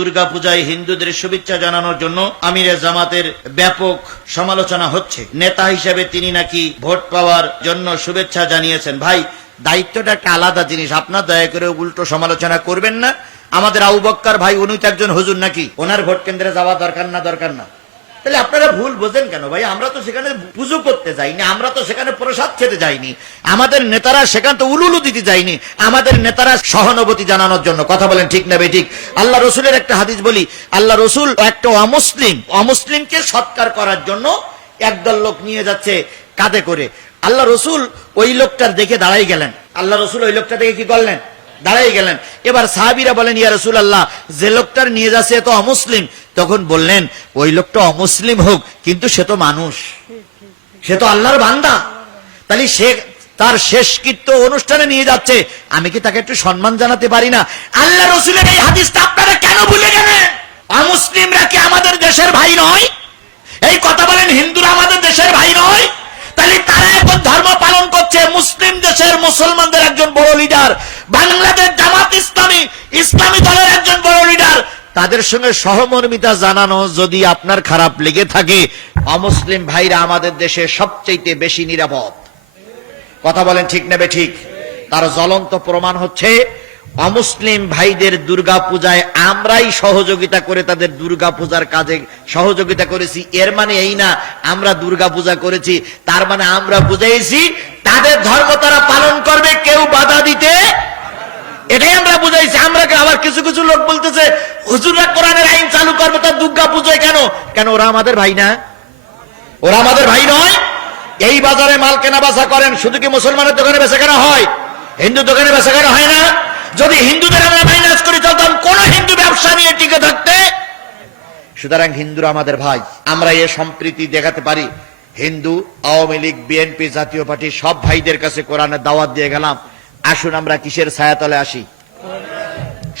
দুর্গাপূজায় হিন্দুদের শুভেচ্ছা জানানোর জন্য আমিরে জামাতের ব্যাপক সমালোচনা হচ্ছে। নেতা হিসেবে তিনি নাকি ভোট পাওয়ার জন্য শুভেচ্ছা জানিয়েছেন। ভাই, দায়িত্বটা একটা আলাদা জিনিস, আপনার দয়া করে উল্টো সমালোচনা করবেন না। আমাদের আবু বক্কর ভাই, উনি তো একজন হুজুর, নাকি ওনার ভোট কেন্দ্রে যাওয়া দরকার না? তাহলে আপনারা ভুল বোঝেন কেন ভাই? আমরা তো সেখানে পুজো করতে যাইনি, আমরা তো সেখানে প্রসাদ খেতে যাইনি, আমাদের নেতারা সেখানে তো উলুলু দিতে যায়নি, আমাদের নেতারা সহানুভূতি জানানোর জন্য। কথা বলেন ঠিক না বেঠিক? আল্লাহ রসুলের একটা হাদিস বলি, আল্লাহ রসুল একটা অমুসলিমকে সৎকার করার জন্য একদল লোক নিয়ে যাচ্ছে কাঁধে করে। আল্লাহ রসুল ওই লোকটার দেখে দাঁড়াই গেলেন। আল্লাহ রসুল ওই লোকটা দেখে কি করলেন? দাঁড়াই গেলেন। এবার সাহাবীরা বলেন, ইয়া রাসূলুল্লাহ, যে লোকটার নিয়ে যাচ্ছে এ তো অমুসলিম। তখন বললেন, ওই লোকটা অমুসলিম হোক, কিন্তু সে তো মানুষ, সে তো আল্লাহর বান্দা। তাহলে সে তার শেষকৃত্য অনুষ্ঠানে নিয়ে যাচ্ছে, আমি কি তাকে একটু সম্মান জানাতে পারি না? আল্লাহ রসুলের এই হাদিসটা আপনারা কেন ভুলে গেলেন? অমুসলিমরা কি আমাদের দেশের ভাই নয়? এই কথা বলেন, হিন্দুরা আমাদের দেশের ভাই নয়? তাহলে তারা এখন ধর্ম পালন করছে। মুসলিম দেশের মুসলমানদের একজন বড় লিডার, বাংলাদেশ জামাত ইসলামী দলের একজন বড় লিডার, তাদের সঙ্গে সহমর্মিতা জানানো যদি আপনার খারাপ লেগে থাকে, অমুসলিম ভাইরা আমাদের দেশে সবচেয়ে বেশি নিরাপদ। কথা বলেন ঠিক নেবে ঠিক? তার জ্বলন্ত প্রমাণ হচ্ছে অমুসলিম ভাইদের দুর্গা পূজায় আমরাই সহযোগিতা করে তাদের দুর্গা পূজার কাজে সহযোগিতা করেছি। এর মানে এই না আমরা দুর্গা পূজা করেছি, তার মানে আমরা বুঝাইছি তাদের ধর্ম তারা পালন করবে, কেউ বাধা দিতে, এটাই আমরা বুঝাইছি। আমরা আবার কিছু কিছু লোক বলতেছে হুজুররা কোরআনের আইন চালু করবে তার দুর্গা পূজায় কেন? ওরা আমাদের ভাই না? ওরা আমাদের ভাই নয়? এই বাজারে মাল কেনা বেচা করেন, শুধু কি মুসলমানের দোকানে বেচা কেনা হয়? হিন্দু দোকানে বেচা কেনা হয় না? যদি হিন্দুদের আমরা মাইনাস করে চলতাম, কোন হিন্দু ব্যবসা নিয়ে টিকে থাকতে? সুতরাং হিন্দুরা আমাদের ভাই, আমরা এ সম্প্রীতি দেখাতে পারি। হিন্দু, আওয়ামী লীগ, বিএনপি, জাতীয় পার্টি সব ভাইদের কাছে কোরআনের দাওয়াত দিয়ে গেলাম, আসুন আমরা কিসের ছায়াতলে আসি?